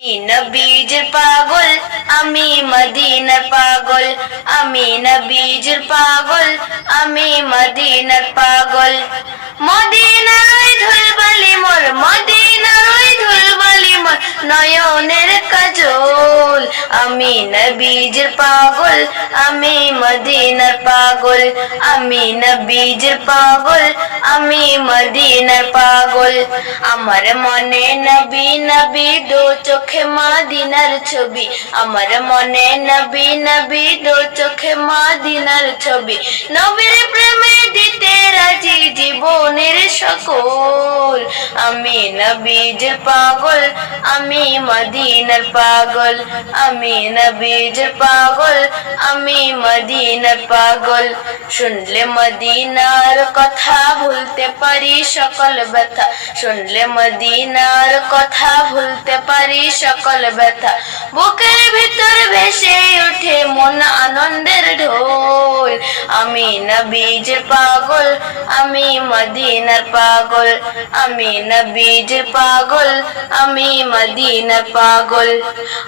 নবীজির পাগল আমি মদিনার পাগল, আমি নবীজির পাগল, আমি মদিনার পাগল। মদিনার ধুলবালি মোর, মদিনার ধুলবালি মোর নয়নের কাজল। আমি নবীজির পাগল, আমি মদিনার পাগল, আমি নবীজির পাগল, আমি মদিনার পাগল। আমার মনে নবী নবী দু চোখে মদিনার ছবি, আমার মনে নবী নবী দু চোখে মদিনার ছবি। নবীর প্রেমে দিতে রাজি জীবনের সকল। আমি নবীজির পাগল, আমি মদিনার পাগল, আমি নবীজির পাগল, আমি মদিনার পাগল। শুনলে মদিনার কথা ভুলতে পারি সকল ব্যথা, শুনলে মদিনার কথা ভুলতে পারি সকল ব্যথা। বুকের ভিতর ভেসে ওঠে মন আনন্দের ঢোল। আমি নবীজির পাগল, আমি মদিনার পাগল, আমি নবীজির পাগল, আমি মদিনার পাগল।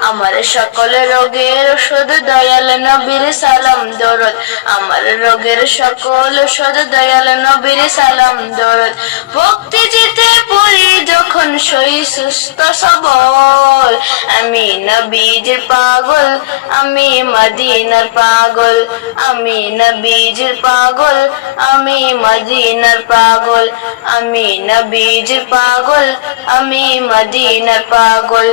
আমার সকল রোগের ওষুধ দয়াল নবীর সালাম দরদ, আমার রোগের সকল ওষুধ দয়াল নবীর সালাম দরদ। ভক্তি জিতে পড়ি যখন সই সুস্থ সবল। আমি নবীজির পাগল, আমি মদিনার পাগল, আমি নবীজির পাগল, আমি মদিনার পাগল, আমি নবীজির পাগল, আমি মদিনার পাগল।